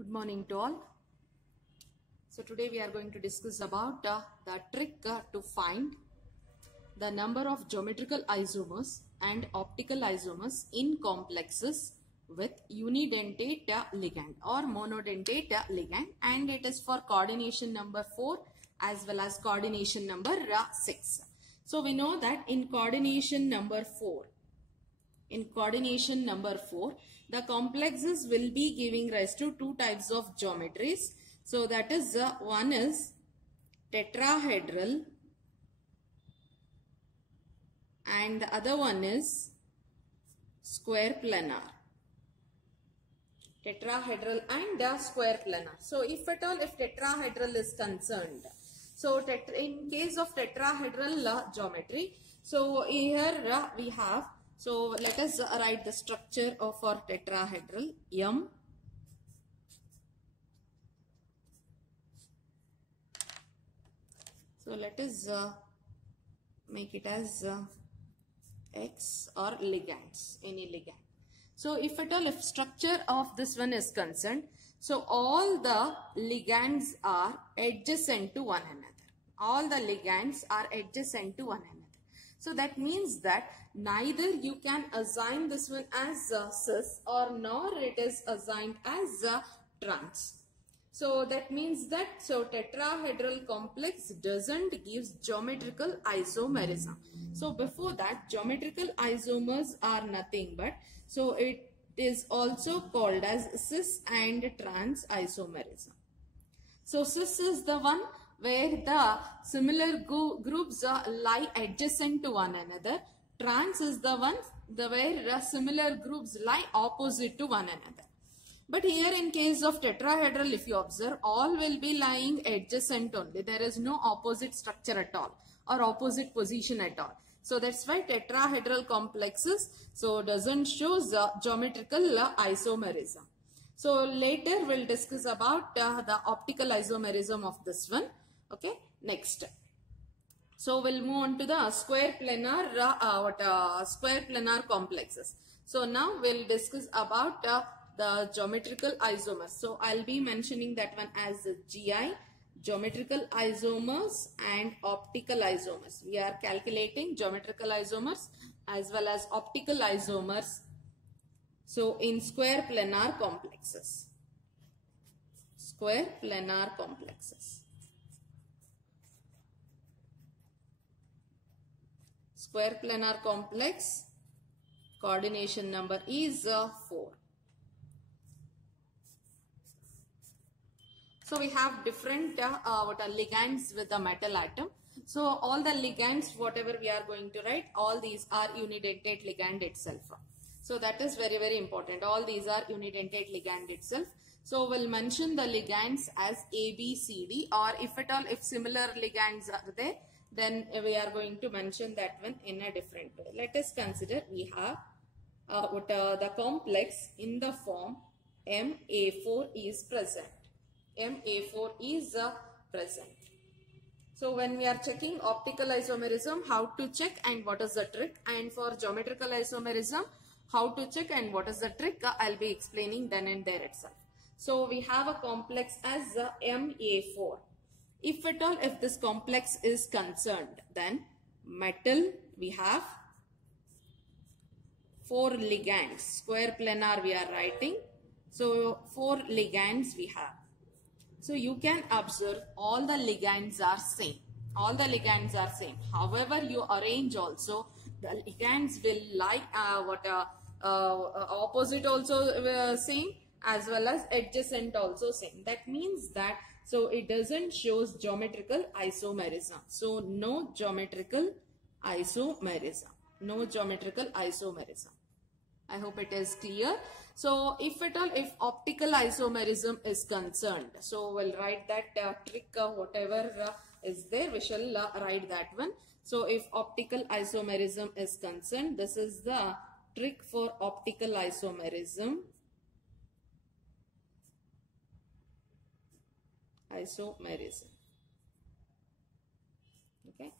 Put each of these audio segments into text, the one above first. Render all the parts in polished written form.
Good morning to all. So today we are going to discuss about the trick to find the number of geometrical isomers and optical isomers in complexes with unidentate ligand or monodentate ligand, and it is for coordination number 4 as well as coordination number 6. So we know that in coordination number 4, the complexes will be giving rise to two types of geometries. So that is one is tetrahedral and the other one is square planar. Tetrahedral and square planar. So if at all if tetrahedral is concerned, so in case of tetrahedral geometry, so here we have, so let us write the structure of our tetrahedral M. So let us make it as X or ligands, any ligand. So if at all if structure of this one is concerned, so all the ligands are adjacent to one another. All the ligands are adjacent to one another. So that means that neither you can assign this one as cis or nor it is assigned as trans. So that means that tetrahedral complex doesn't give geometrical isomerism. So before that, geometrical isomers are nothing but, so it is also called as cis and trans isomerism. So cis is the one where the similar groups lie adjacent to one another. Trans is the one where similar groups lie opposite to one another. But here in case of tetrahedral, if you observe, all will be lying adjacent only. There is no opposite structure at all or opposite position at all. So that's why tetrahedral complexes doesn't show geometrical isomerism. So later we'll discuss about the optical isomerism of this one. Okay, next. So we'll move on to the square planar complexes. So now we'll discuss about the geometrical isomers. So I'll be mentioning that one as GI, geometrical isomers and optical isomers. We are calculating geometrical isomers as well as optical isomers. So in square planar complexes. Square planar complexes. Square planar complex, coordination number is 4. So we have different ligands with the metal atom. So all the ligands, whatever we are going to write, all these are unidentate ligand itself. So that is very, very important. All these are unidentate ligand itself. So we'll mention the ligands as A, B, C, D, or if at all, if similar ligands are there, then we are going to mention that one in a different way. Let us consider we have the complex in the form MA4 is present. MA4 is present. So when we are checking optical isomerism, how to check and what is the trick, and for geometrical isomerism, how to check and what is the trick, I'll be explaining then and there itself. So we have a complex as MA4. If at all, if this complex is concerned, then metal we have 4 ligands. Square planar we are writing. So 4 ligands we have. So you can observe all the ligands are same. All the ligands are same. However, you arrange also, the ligands will lie opposite also same as well as adjacent also same. That means that it doesn't shows geometrical isomerism. So no geometrical isomerism. No geometrical isomerism. I hope it is clear. So if at all, if optical isomerism is concerned, so we'll write that trick, whatever is there, we shall write that one. So if optical isomerism is concerned, this is the trick for optical isomerism. Okay.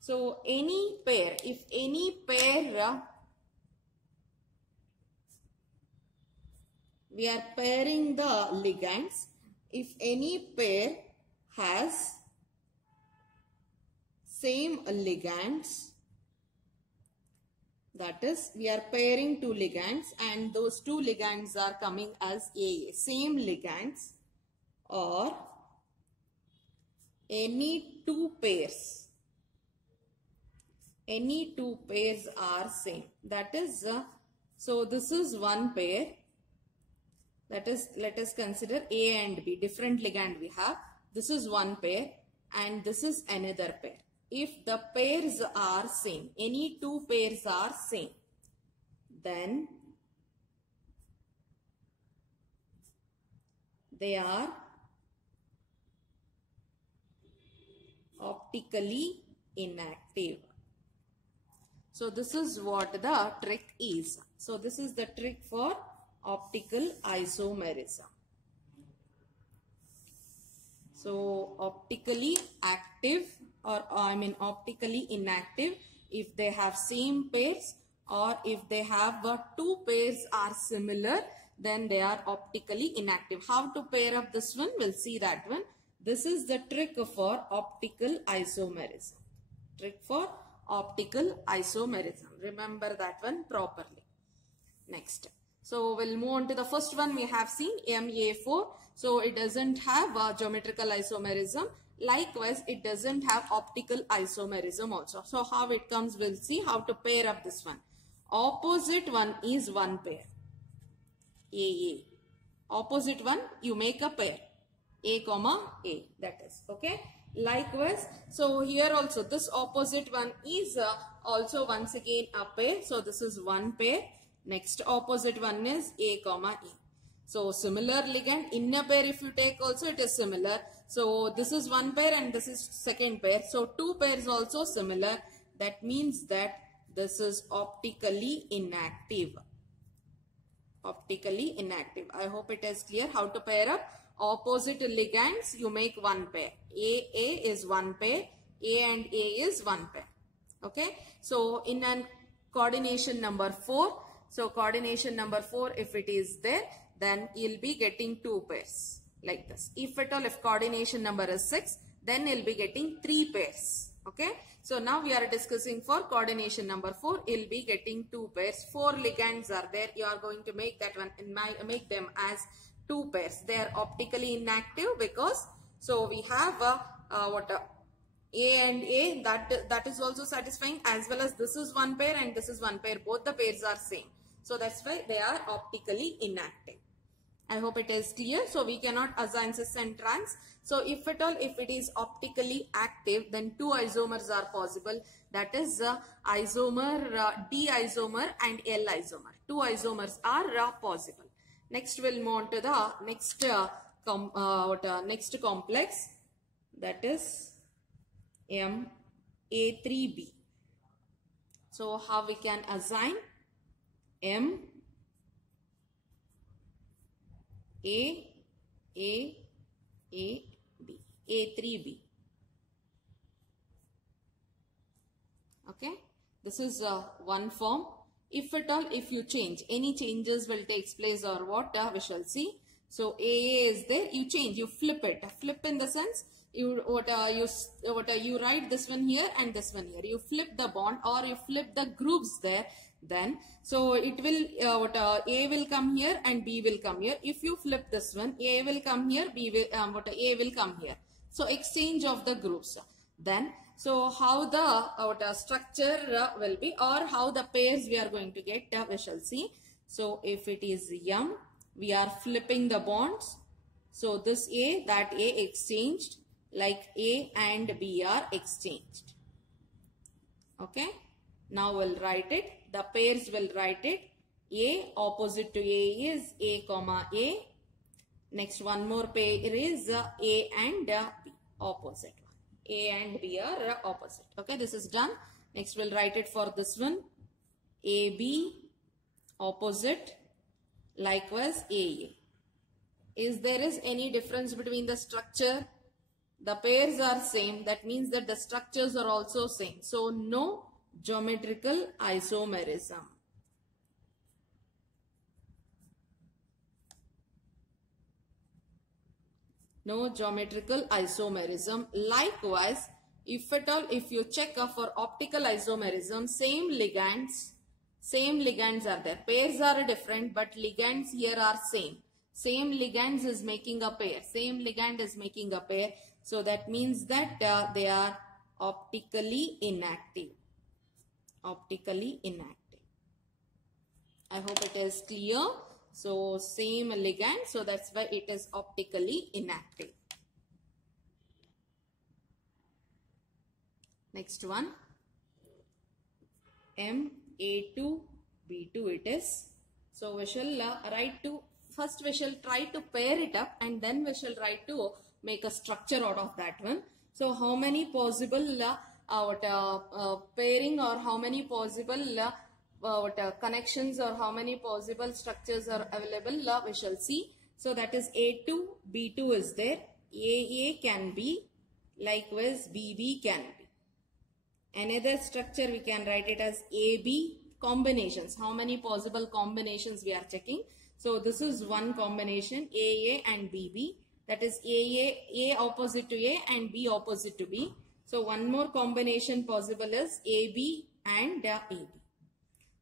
So any pair, if any pair we are pairing the ligands. If any pair has same ligands, that is, we are pairing two ligands and those two ligands are coming as AA. Same ligands or any two pairs. Any two pairs are same. That is, so this is one pair. That is, let us consider A and B. Different ligand we have. This is one pair and this is another pair. If the pairs are same, any two pairs are same, then they are optically inactive. So this is what the trick is. So this is the trick for optical isomerism. So optically active or optically inactive if they have same pairs, or if they have two pairs are similar, then they are optically inactive. How to pair up this one? We'll see that one. This is the trick for optical isomerism. Trick for optical isomerism. Remember that one properly. Next. So we'll move on to the first one we have seen, MA4. So it doesn't have geometrical isomerism. Likewise, it doesn't have optical isomerism also. So how it comes, we'll see how to pair up this one. Opposite one is one pair. AA. Opposite one, you make a pair. A comma A. That is. Okay. Likewise, so here also this opposite one is also once again a pair. So this is one pair. Next opposite one is A comma A. So similar ligand in a pair if you take also it is similar. So this is one pair and this is second pair. So two pairs also similar. That means that this is optically inactive. Optically inactive. I hope it is clear how to pair up. Opposite ligands you make one pair. AA is one pair. A and A is one pair. Okay. So in an coordination number 4. So coordination number 4 if it is there, then you'll be getting two pairs like this. If at all if coordination number is 6, then you'll be getting 3 pairs. Okay. So now we are discussing for coordination number 4. You'll be getting 2 pairs. 4 ligands are there. You are going to make that one and make them as 2 pairs. They are optically inactive because so we have A and A that is also satisfying, as well as this is one pair and this is one pair. Both the pairs are same. So that's why they are optically inactive. I hope it is clear. So we cannot assign cis and trans. So if at all, if it is optically active, then two isomers are possible. That is isomer, D isomer and L isomer. Two isomers are possible. Next we'll move on to the next next complex, that is MA3B. So how we can assign M A B A3B. Okay, this is one form. If at all, if you change, any changes will take place or what we shall see. So AA is there, you change, you flip it. Flip in the sense you write this one here and this one here. You flip the bond or you flip the groups there. Then so it will A will come here and B will come here. If you flip this one, A will come here, B will A will come here. So exchange of the groups. Then so how the structure will be, or how the pairs we are going to get, we shall see. So if it is M, we are flipping the bonds. So this A, that A exchanged, like A and B are exchanged. Okay. Now we'll write it. The pairs will write it. A opposite to A is A comma A. Next one more pair is A and B, opposite. A and B are opposite. Okay, this is done. Next we'll write it for this one. AB opposite, likewise AA. Is there any difference between the structure? The pairs are same. That means that the structures are also same. So no geometrical isomerism. No geometrical isomerism. Likewise, if at all, if you check for optical isomerism, same ligands are there. Pairs are different, but ligands here are same. Same ligands is making a pair. Same ligand is making a pair. So that means that they are optically inactive. Optically inactive. I hope it is clear. So same ligand, so that's why it is optically inactive. Next one, MA2B2 it is. So we shall first we shall try to pair it up, and then we shall try to make a structure out of that one. So how many possible pairing, or how many possible connections, or how many possible structures are available, we shall see. So that is A2, B2 is there, AA can be, likewise BB can be. Another structure we can write it as AB combinations. How many possible combinations we are checking? So this is one combination, AA and BB. That is A opposite to A and B opposite to B. So one more combination possible is AB and AB.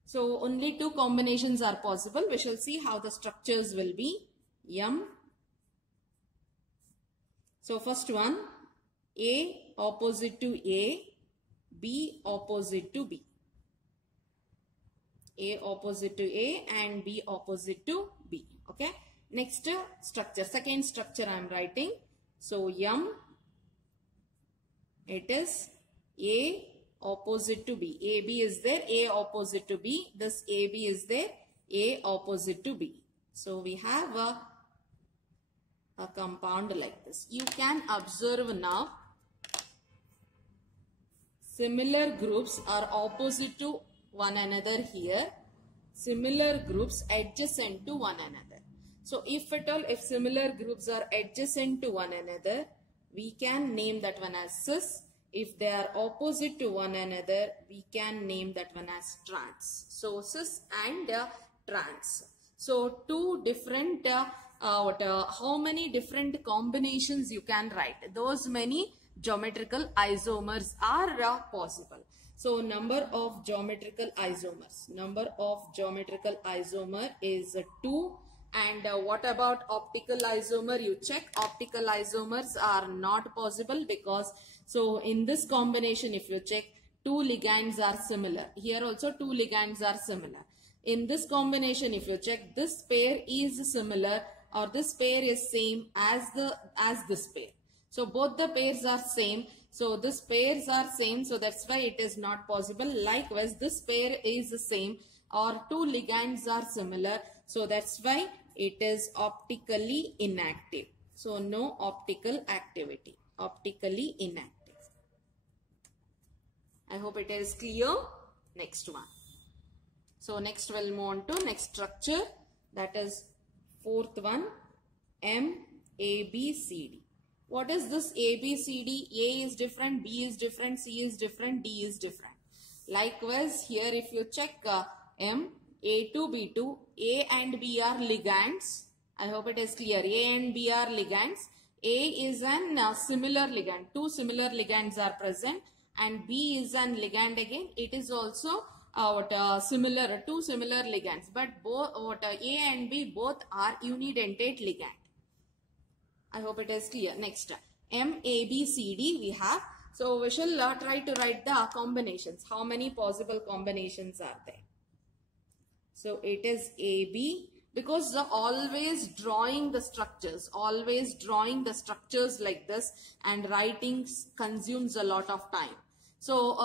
So only two combinations are possible. We shall see how the structures will be. M. So first one, A opposite to A, B opposite to B. A opposite to A and B opposite to B. Okay. Next structure, second structure I am writing. So M, it is A opposite to B. AB is there, A opposite to B. This AB is there, A opposite to B. So we have a compound like this. You can observe now, similar groups are opposite to one another here. Similar groups adjacent to one another. So if at all, if similar groups are adjacent to one another, we can name that one as cis. If they are opposite to one another, we can name that one as trans. So cis and trans. So two different, how many different combinations you can write? Those many geometrical isomers are possible. So number of geometrical isomers. Number of geometrical isomer is 2. And what about optical isomer? You check, optical isomers are not possible, because so in this combination if you check, two ligands are similar. Here also two ligands are similar. In this combination if you check, this pair is similar, or this pair is same as this pair. So both the pairs are same. So this pairs are same. So that's why it is not possible. Likewise, this pair is the same, or two ligands are similar. So that's why it is optically inactive. So no optical activity. Optically inactive. I hope it is clear. Next one. So next we'll move on to next structure. That is fourth one. MABCD. What is this ABCD? A is different, B is different, C is different, D is different. Likewise, here if you check M, A2, B2, A and B are ligands. I hope it is clear. A and B are ligands. A is an similar ligand. Two similar ligands are present, and B is an ligand again. It is also similar, two similar ligands, but both A and B both are unidentate ligand. I hope it is clear. Next, MABCD we have. So we shall try to write the combinations. How many possible combinations are there? So it is AB, because always drawing the structures like this and writing consumes a lot of time. So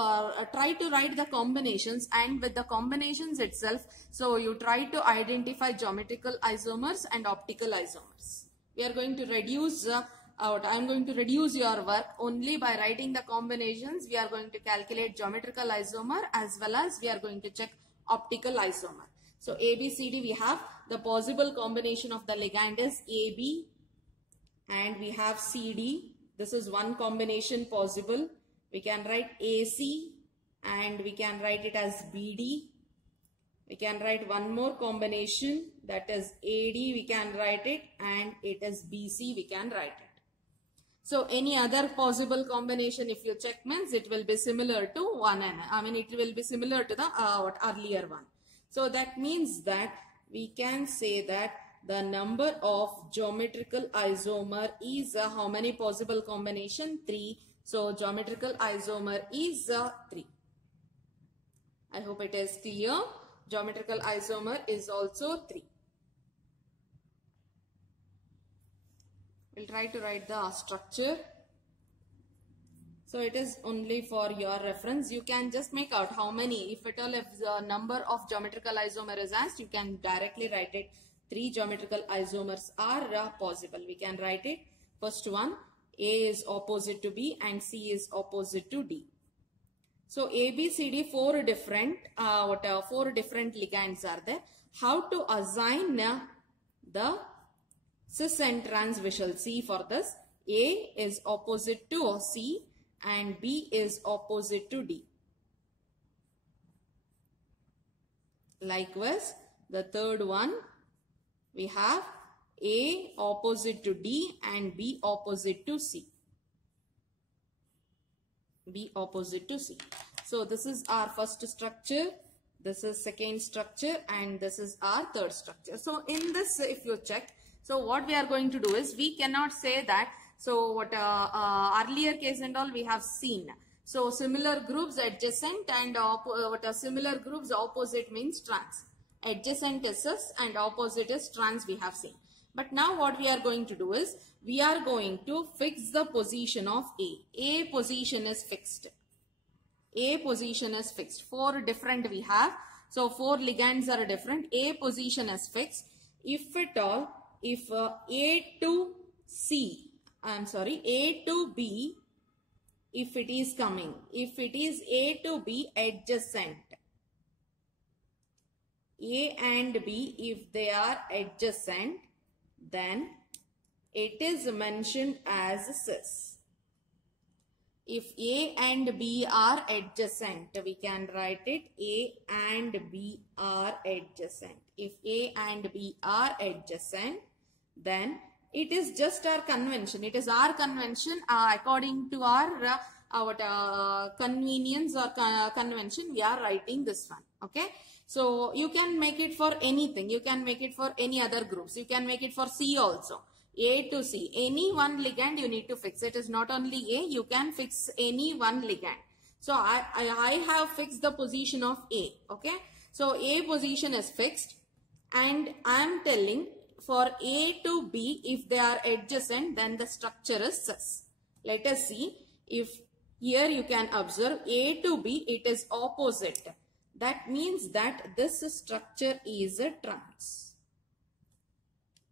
try to write the combinations, and with the combinations itself, so you try to identify geometrical isomers and optical isomers. We are going to reduce I am going to reduce your work only by writing the combinations. We are going to calculate geometrical isomer as well as we are going to check optical isomer. So ABCD we have the possible combination of the ligand is AB, and we have CD. This is one combination possible. We can write AC and we can write it as BD. We can write one more combination, that is AD we can write it, and it is BC we can write it. So any other possible combination, if you check, means it will be similar to 1n. I mean, it will be similar to the earlier one. So that means that we can say that the number of geometrical isomer is how many possible combination? 3. So geometrical isomer is 3. I hope it is clear. Geometrical isomer is also 3. We'll try to write the structure. So it is only for your reference. You can just make out how many, if at all, if the number of geometrical isomer is asked, you can directly write it. 3 geometrical isomers are possible. We can write it. First one, A is opposite to B and C is opposite to D. So A, B, C, D, 4 different ligands are there. How to assign the cis and trans? We shall see for this. A is opposite to C and B is opposite to D. Likewise, the third one, we have A opposite to D and B opposite to C. B opposite to C. So this is our first structure, this is second structure, and this is our third structure. So in this, if you check, so what we are going to do is, we cannot say that, so what earlier case and all we have seen. So similar groups adjacent and similar groups opposite means trans. Adjacent is cis and opposite is trans, we have seen. But now what we are going to do is, we are going to fix the position of A. A position is fixed. A position is fixed. 4 different we have. So 4 ligands are different. A position is fixed. If at all, if A to C, A to B, if it is coming, if it is A to B adjacent, A and B, if they are adjacent, then it is mentioned as cis. If A and B are adjacent, we can write it A and B are adjacent. If A and B are adjacent, then it is just our convention. It is our convention according to our convenience or convention. We are writing this one. Okay. So you can make it for anything. You can make it for any other groups. You can make it for C also. A to C. Any one ligand you need to fix. It is not only A. You can fix any one ligand. So I have fixed the position of A. Okay. So A position is fixed. And I am telling for A to B, if they are adjacent, then the structure is cis. Let us see. If here you can observe A to B, it is opposite. That means that this structure is a trans.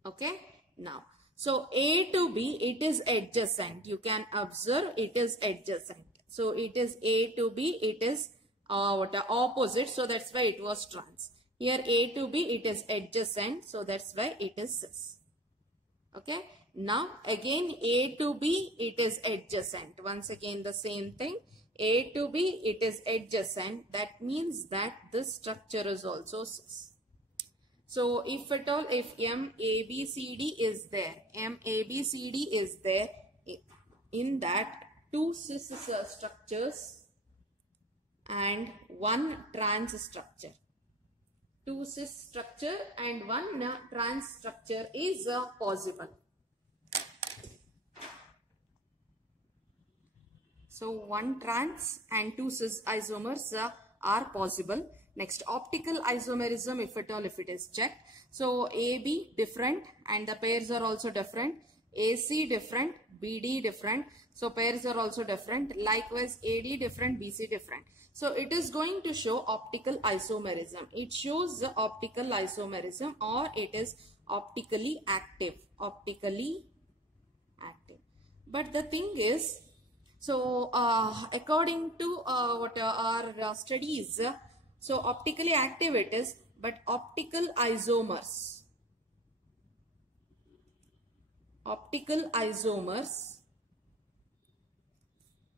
Okay. Now, so A to B, it is adjacent. You can observe it is adjacent. So it is A to B, it is opposite. So that's why it was trans. Here A to B, it is adjacent. So that's why it is cis. Okay. Now again A to B, it is adjacent. Once again the same thing. A to B, it is adjacent. That means that this structure is also cis. So if at all, if MABCD is there, MABCD is there, in that 2 cis structures and 1 trans structure. 2 cis structure and 1 trans structure is possible. So 1 trans and 2 cis isomers are possible. Next, optical isomerism, if at all, if it is checked. So AB different and the pairs are also different. AC different, BD different. So pairs are also different. Likewise, AD different, BC different. So it is going to show optical isomerism. It shows the optical isomerism, or it is optically active. Optically active. But the thing is, so according to what our studies, so optically active it is, but optical isomers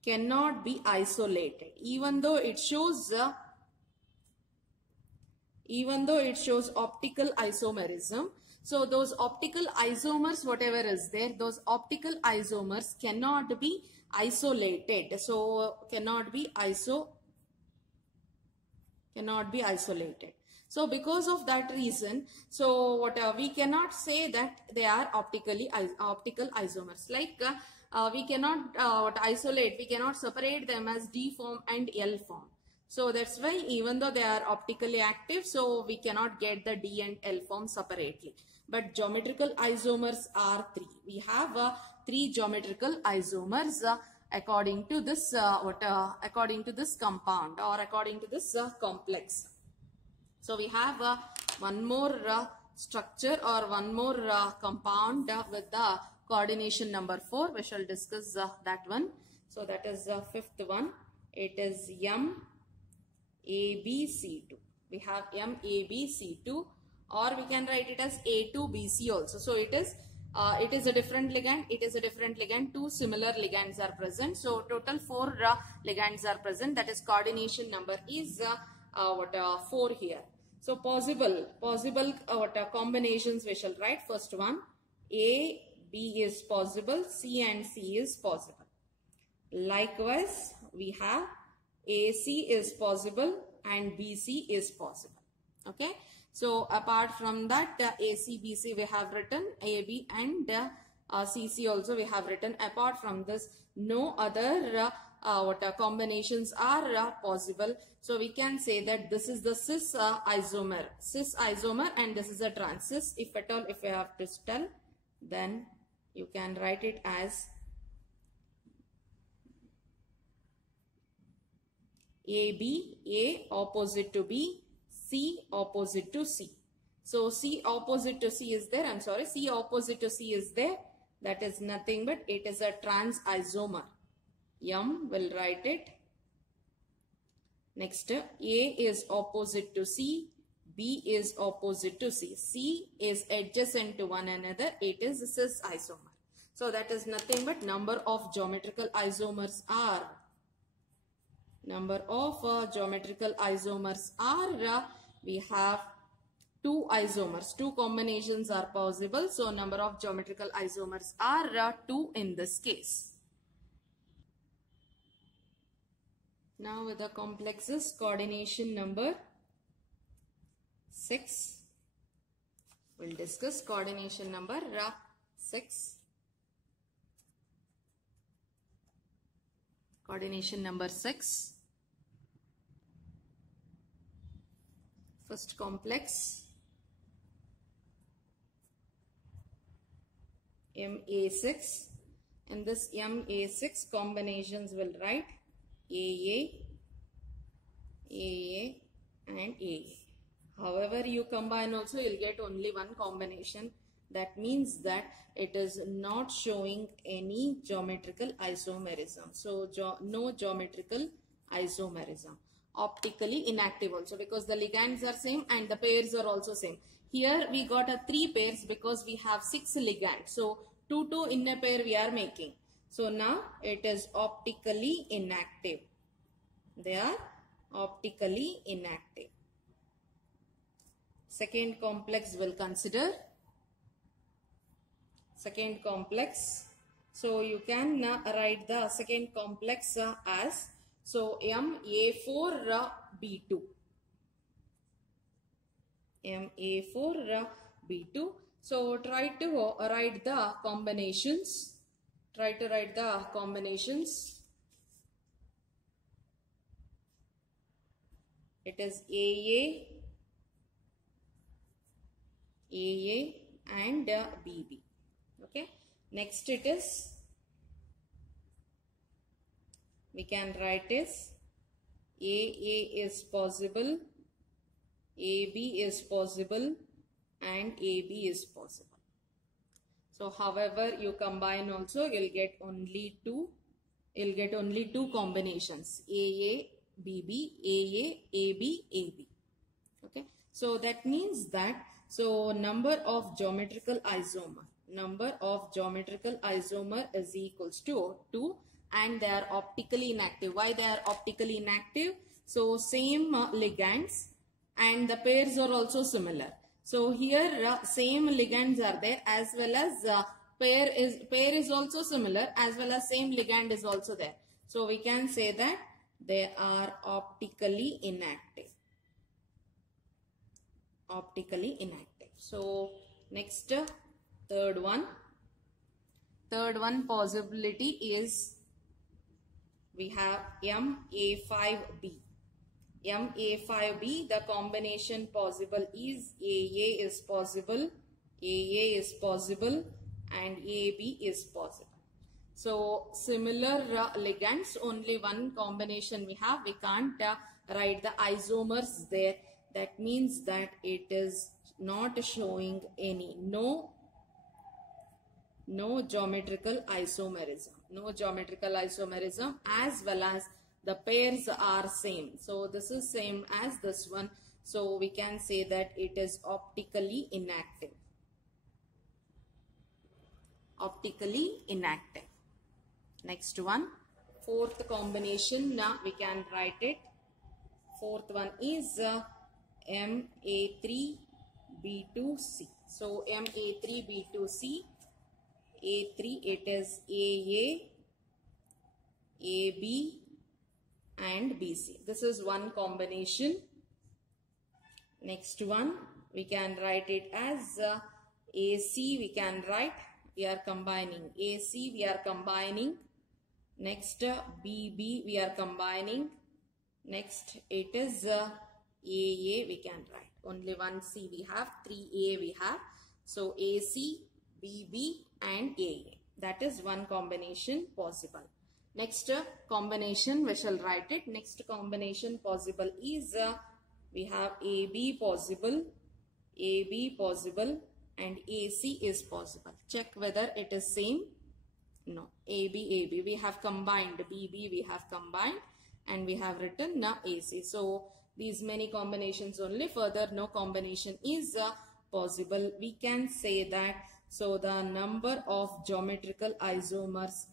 cannot be isolated, even though it shows optical isomerism. So those optical isomers, whatever is there, those optical isomers cannot be isolated. So cannot be isolated. So because of that reason, so what we cannot say that they are optical isomers. Like we cannot isolate, we cannot separate them as D form and L form. So that's why even though they are optically active, so we cannot get the D and L form separately. But geometrical isomers are three. We have three geometrical isomers according to this according to this compound or according to this complex. So we have one more structure or one more compound with the coordination number 4. We shall discuss that one. So that is the fifth one. It is MABC2. We have MABC2, or we can write it as A2BC also. So it is a different ligand. It is a different ligand. Two similar ligands are present. So total 4 ligands are present. That is coordination number is 4 here. So possible combinations we shall write. First one, A, B is possible, C and C is possible. Likewise, we have AC is possible and BC is possible. Okay. So apart from that, AC, BC we have written, AB and CC also we have written. Apart from this, no other combinations are possible. So we can say that this is the cis isomer, and this is a trans. Cis, if at all, if we have to tell, then you can write it as AB, A opposite to B, C opposite to C. So C opposite to C is there. I'm sorry, C opposite to C is there. That is nothing but it is a trans isomer. Will write it. Next, A is opposite to C, B is opposite to C. C is adjacent to one another. It is a cis isomer. So that is nothing but number of geometrical isomers are. Number of geometrical isomers are, we have 2 isomers. 2 combinations are possible. So number of geometrical isomers are 2 in this case. Now with the complexes, coordination number 6. We'll discuss coordination number 6. Coordination number 6. First complex, MA6. In this MA6 combinations will write AA, and AA. However, you combine also, you'll get only one combination. That means that it is not showing any geometrical isomerism. So, no geometrical isomerism. Optically inactive also, because the ligands are same and the pairs are also same. Here we got a 3 pairs because we have 6 ligands. So, 2 in a pair we are making. So now it is optically inactive. They are optically inactive. Second complex will consider. Second complex. So you can write the second complex as, so MA4B2. MA4B2. So try to write the combinations. Try to write the combinations. It is AA, and BB. Okay. Next it is, we can write is AA is possible, AB is possible, and AB is possible. So however you combine also, you'll get only 2. You'll get only 2 combinations, AA, BB, AA, AB, AB. Okay. So that means that, so number of geometrical isomer is equals to 2, and they are optically inactive. Why they are optically inactive? So same ligands and the pairs are also similar. So here same ligands are there, as well as pair is also similar, as well as same ligand is also there. So we can say that they are optically inactive. Optically inactive. So next, third one possibility is we have MA5B. MA5B, the combination possible is AA is possible, and AB is possible. So similar ligands, only one combination we have. We can't write the isomers there. That means that it is not showing any, no geometrical isomerism. No geometrical isomerism, as well as the pairs are same. So this is same as this one. So we can say that it is optically inactive. Optically inactive. Next one, fourth combination. Now we can write it. Fourth one is MA3B2C. So MA3B2C. A3, it is AA, AB and BC. This is one combination. Next one, we can write it as AC. We can write, we are combining. AC, we are combining. Next, BB, we are combining. Next, it is AA, we can write. Only one C we have, 3A we have. So AC, BB and AA. That is one combination possible. Next combination, we shall write it. Next combination possible is we have AB possible, and AC is possible. Check whether it is same. No, AB. We have combined. BB we have combined, and we have written now AC. So these many combinations only. Further, no combination is possible. We can say that. So the number of geometrical isomers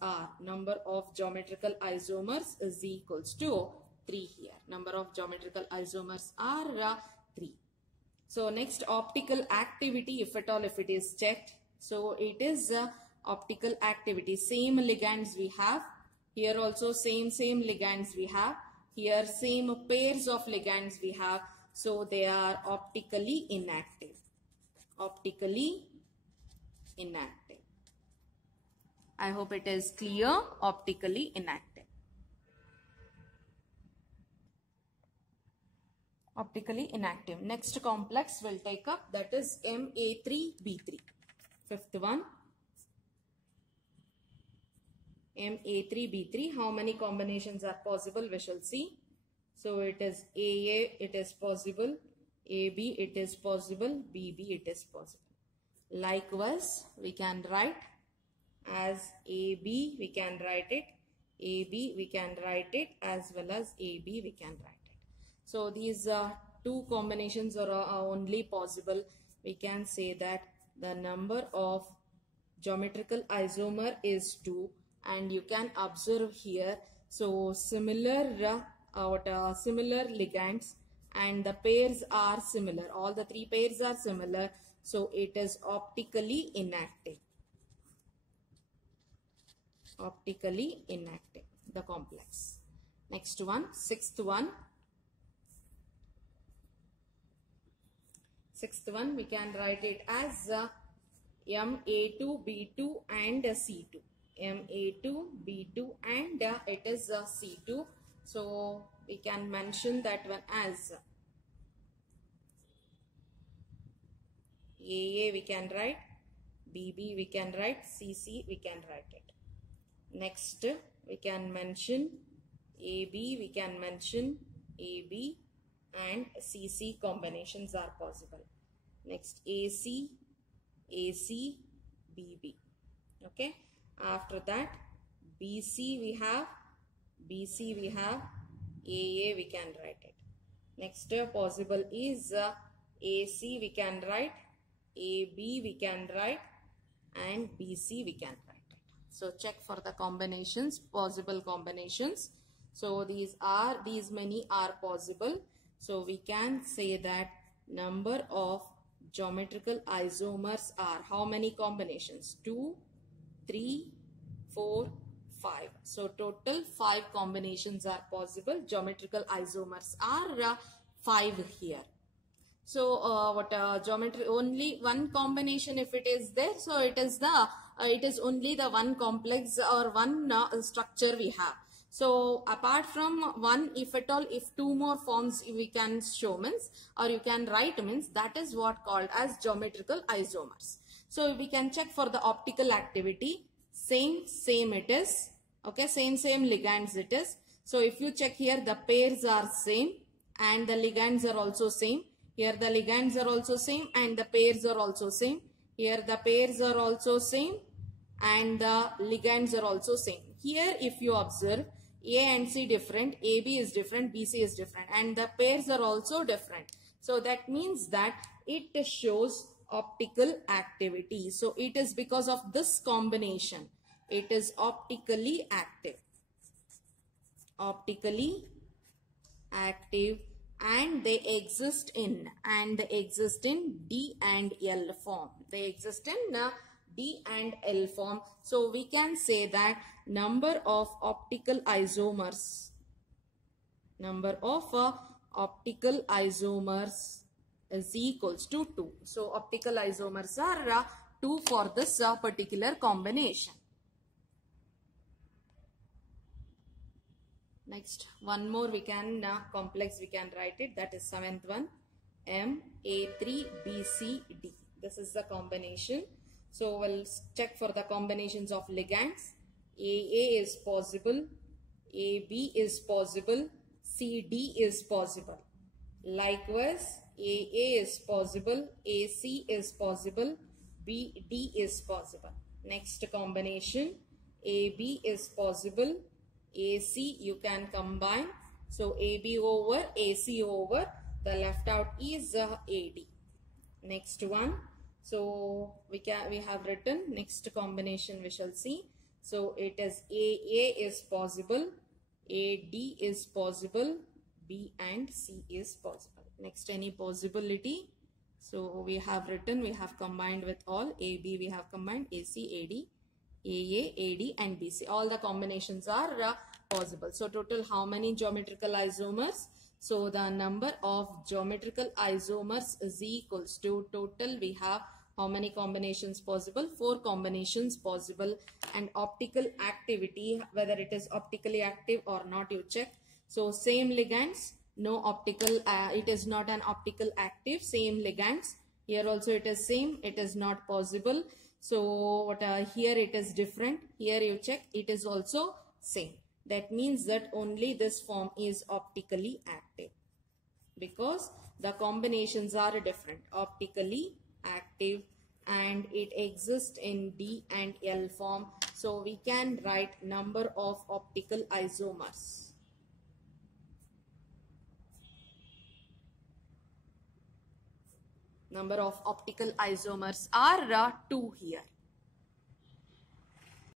is equals to 3 here. Number of geometrical isomers are 3. So next, optical activity, if at all, if it is checked. So it is optical activity. Same ligands we have. Here also same ligands we have. Here same pairs of ligands we have. So they are optically inactive. Optically inactive. I hope it is clear. Optically inactive. Optically inactive. Next complex we'll take up, that is MA3B3. Fifth one, MA3B3. How many combinations are possible? We shall see. So it is AA, it is possible. AB, it is possible. BB, it is possible. Likewise, we can write as AB, we can write it. AB, we can write it, as well as AB, we can write it. So these two combinations are only possible. We can say that the number of geometrical isomer is 2, and you can observe here. So similar ligands, and the pairs are similar. All the 3 pairs are similar. So it is optically inactive. Optically inactive, the complex. Next one, sixth one. Sixth one, we can write it as MA2, B2 and C2. MA2, B2 and it is C2. So we can mention that one as AA we can write, BB we can write, CC we can write it. Next we can mention AB, we can mention AB, and CC combinations are possible. Next AC, BB. Okay. After that BC we have, AA we can write it. Next possible is AC we can write, AB we can write, and BC we can write it. So check for the combinations, possible combinations. So these many are possible. So we can say that number of geometrical isomers are how many combinations? 2, 3, 4, 5. So total 5 combinations are possible. Geometrical isomers are 5 here. So geometry, only one combination if it is there, so it is only the one complex or one structure we have. So apart from one, if at all, if 2 more forms we can show means, or you can write means, that is what called as geometrical isomers. So we can check for the optical activity. Same it is. Okay, same ligands it is. So if you check here, the pairs are same and the ligands are also same. Here the ligands are also same and the pairs are also same. Here the pairs are also same and the ligands are also same. Here if you observe, A and C different, AB is different, BC is different, and the pairs are also different. So that means that it shows optical activity. So it is because of this combination. It is optically active. Optically active, and they exist in D and L form. They exist in D and L form. So we can say that number of optical isomers is equals to 2. So optical isomers are 2 for this particular combination. Next, one more we can complex we can write it, that is 7th one, MA3BCD. This is the combination. So we'll check for the combinations of ligands. AA is possible, AB is possible, CD is possible. Likewise, AA is possible, AC is possible, BD is possible. Next combination, AB is possible, AC you can combine. So AB over AC over, the left out is AD. Next one, so we have written next combination we shall see. So it is AA is possible, AD is possible, B and C is possible. Next, any possibility. So we have written, we have combined with all. AB we have combined, AC, AD, AA, AD and BC. All the combinations are possible. So total how many geometrical isomers? So the number of geometrical isomers is equals to, total we have how many combinations possible? 4 combinations possible. And optical activity, whether it is optically active or not, you check. So same ligands, no optical, it is not an optical active, same ligands. Here also it is same, it is not possible. So here it is different, here you check, it is also same. That means that only this form is optically active, because the combinations are different, optically active, and it exists in D and L form. So we can write number of optical isomers. Number of optical isomers are 2 here.